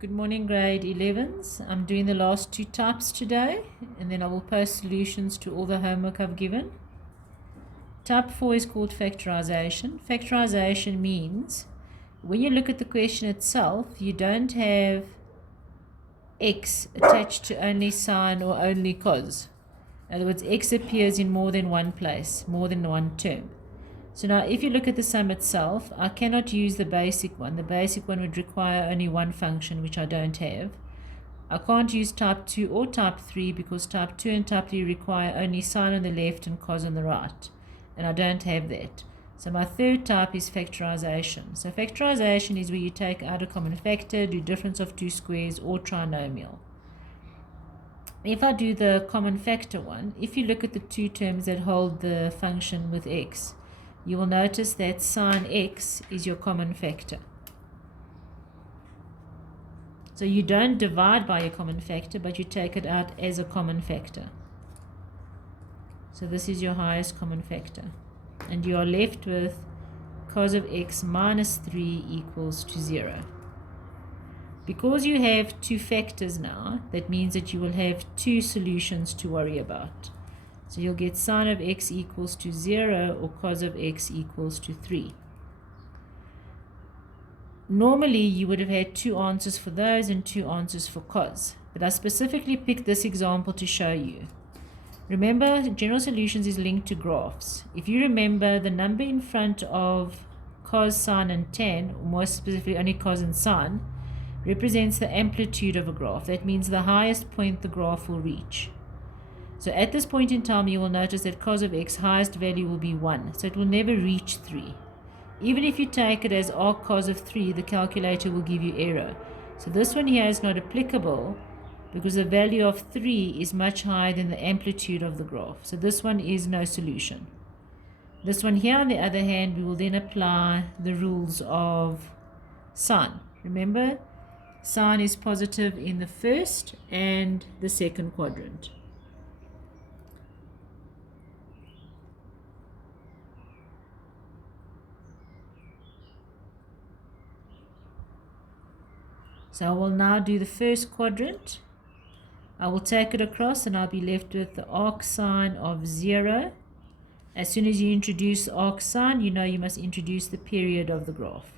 Good morning, grade 11s. I'm doing the last two types today, and then I will post solutions to all the homework I've given. Type 4 is called factorization. Factorization means when you look at the question itself, you don't have x attached to only sine or only cos. In other words, x appears in more than one place, more than one term. So now if you look at the sum itself, I cannot use the basic one. The basic one would require only one function, which I don't have. I can't use type 2 or type 3 because type 2 and type 3 require only sine on the left and cos on the right. And I don't have that. So my third type is factorization. So factorization is where you take out a common factor, do difference of two squares, or trinomial. If I do the common factor one, if you look at the two terms that hold the function with x, you will notice that sine x is your common factor. So you don't divide by a common factor, but you take it out as a common factor. So this is your highest common factor. And you are left with cos of x minus 3 equals to 0. Because you have two factors now, that means that you will have two solutions to worry about. So you'll get sine of x equals to 0 or cos of x equals to 3. Normally, you would have had two answers for those and two answers for cos. But I specifically picked this example to show you. Remember, general solutions is linked to graphs. If you remember, the number in front of cos, sine, and tan, or more specifically only cos and sine, represents the amplitude of a graph. That means the highest point the graph will reach. So at this point in time, you will notice that cos of x highest value will be 1. So it will never reach 3. Even if you take it as arc cos of 3, the calculator will give you error. So this one here is not applicable because the value of 3 is much higher than the amplitude of the graph. So this one is no solution. This one here, on the other hand, we will then apply the rules of sine. Remember, sine is positive in the first and the second quadrant. So I will now do the first quadrant. I will take it across and I'll be left with the arc sine of 0. As soon as you introduce arc sine, you know you must introduce the period of the graph.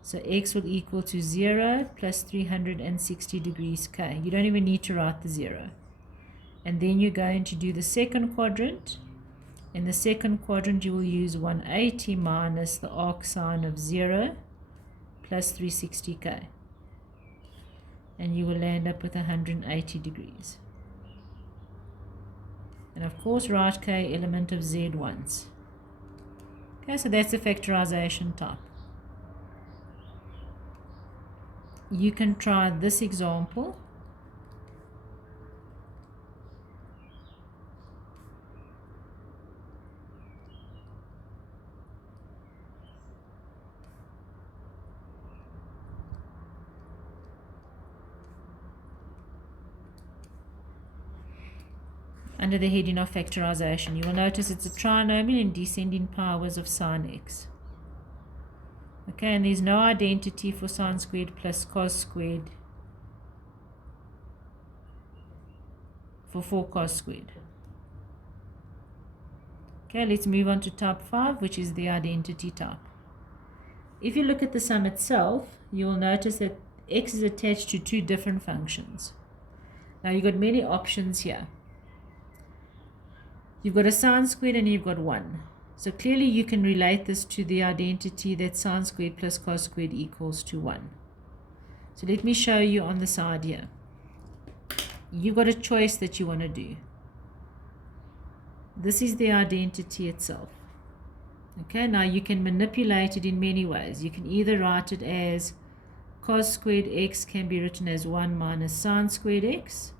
So x will equal to 0 plus 360 degrees k. You don't even need to write the 0. And then you're going to do the second quadrant. In the second quadrant, you will use 180 minus the arc sine of 0 plus 360k. And you will land up with 180 degrees. And of course, write k element of z once. Okay, so that's the factorization type. You can try this example. Under the heading of factorization, you will notice it's a trinomial in descending powers of sine x. Okay, and there's no identity for sine squared plus cos squared for 4 cos squared. Okay, let's move on to type 5, which is the identity type. If you look at the sum itself, you will notice that x is attached to two different functions. Now you've got many options here. You've got a sine squared and you've got 1. So clearly you can relate this to the identity that sine squared plus cos squared equals to 1. So let me show you on the side here. You've got a choice that you want to do. This is the identity itself. Okay, now you can manipulate it in many ways. You can either write it as cos squared x can be written as 1 minus sine squared x.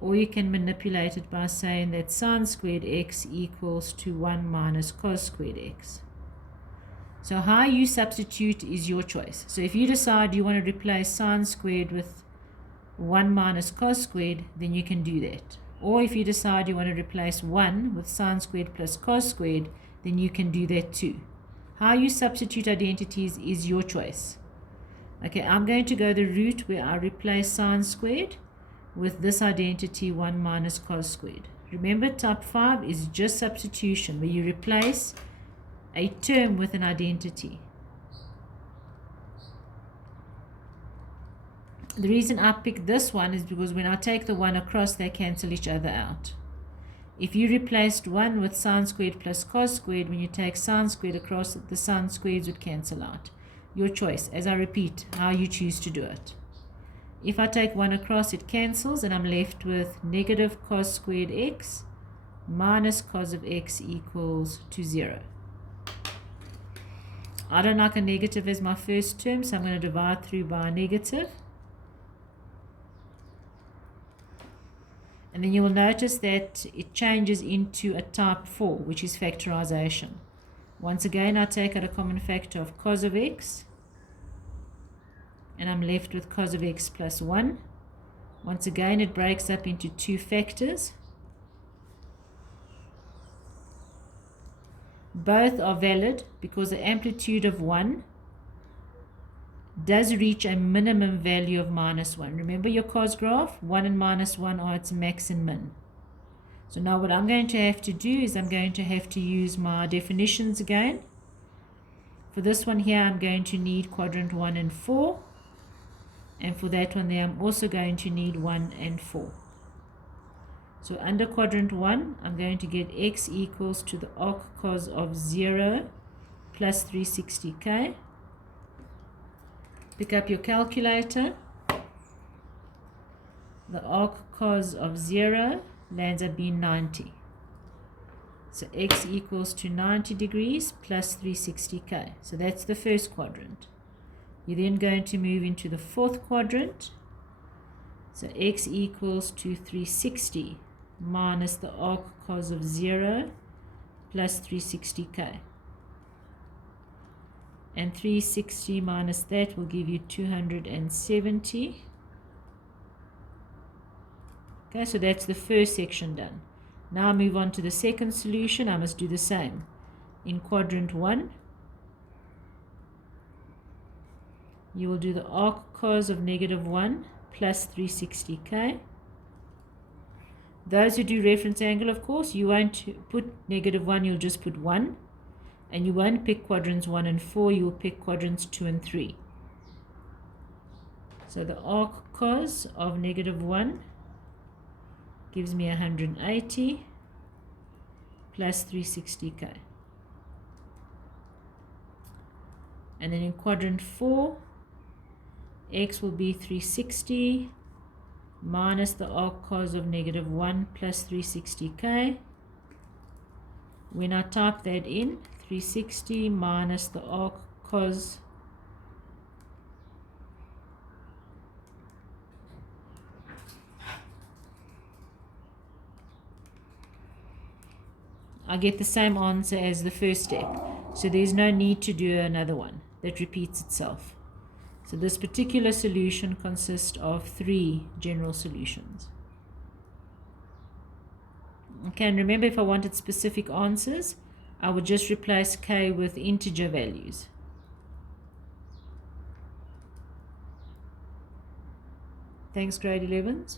Or you can manipulate it by saying that sine squared x equals to 1 minus cos squared x. So how you substitute is your choice. So if you decide you want to replace sine squared with 1 minus cos squared, then you can do that. Or if you decide you want to replace 1 with sine squared plus cos squared, then you can do that too. How you substitute identities is your choice. Okay, I'm going to go the route where I replace sine squared with this identity 1 minus cos squared. Remember, type 5 is just substitution, where you replace a term with an identity. The reason I picked this one is because when I take the 1 across, they cancel each other out. If you replaced 1 with sine squared plus cos squared, when you take sine squared across, the sine squareds would cancel out. Your choice, as I repeat, how you choose to do it. If I take 1 across, it cancels, and I'm left with negative cos squared x minus cos of x equals to 0. I don't like a negative as my first term, so I'm going to divide through by a negative. And then you will notice that it changes into a type 4, which is factorization. Once again, I take out a common factor of cos of x, and I'm left with cos of x plus 1. Once again, it breaks up into two factors. Both are valid because the amplitude of 1 does reach a minimum value of minus 1. Remember your cos graph? 1 and minus 1 are its max and min. So now what I'm going to have to do is I'm going to have to use my definitions again. For this one here, I'm going to need quadrant 1 and 4. And for that one there, I'm also going to need 1 and 4. So under quadrant 1, I'm going to get x equals to the arc cos of 0 plus 360k. Pick up your calculator. The arc cos of 0 lands up being 90. So x equals to 90 degrees plus 360k. So that's the first quadrant. You're then going to move into the fourth quadrant. So x equals to 360 minus the arc cos of 0 plus 360k. And 360 minus that will give you 270. Okay, so that's the first section done. Now I move on to the second solution. I must do the same. In quadrant 1, you will do the arc cos of negative 1 plus 360k. Those who do reference angle, of course, you won't put negative 1, you'll just put 1. And you won't pick quadrants 1 and 4, you will pick quadrants 2 and 3. So the arc cos of negative 1 gives me 180 plus 360k. And then in quadrant 4, x will be 360 minus the arc cos of negative 1 plus 360k. When I type that in, 360 minus the arc cos I get the same answer as the first step. So there's no need to do another one that repeats itself. So this particular solution consists of 3 general solutions. Okay, and remember, if I wanted specific answers, I would just replace k with integer values. Thanks, grade 11s.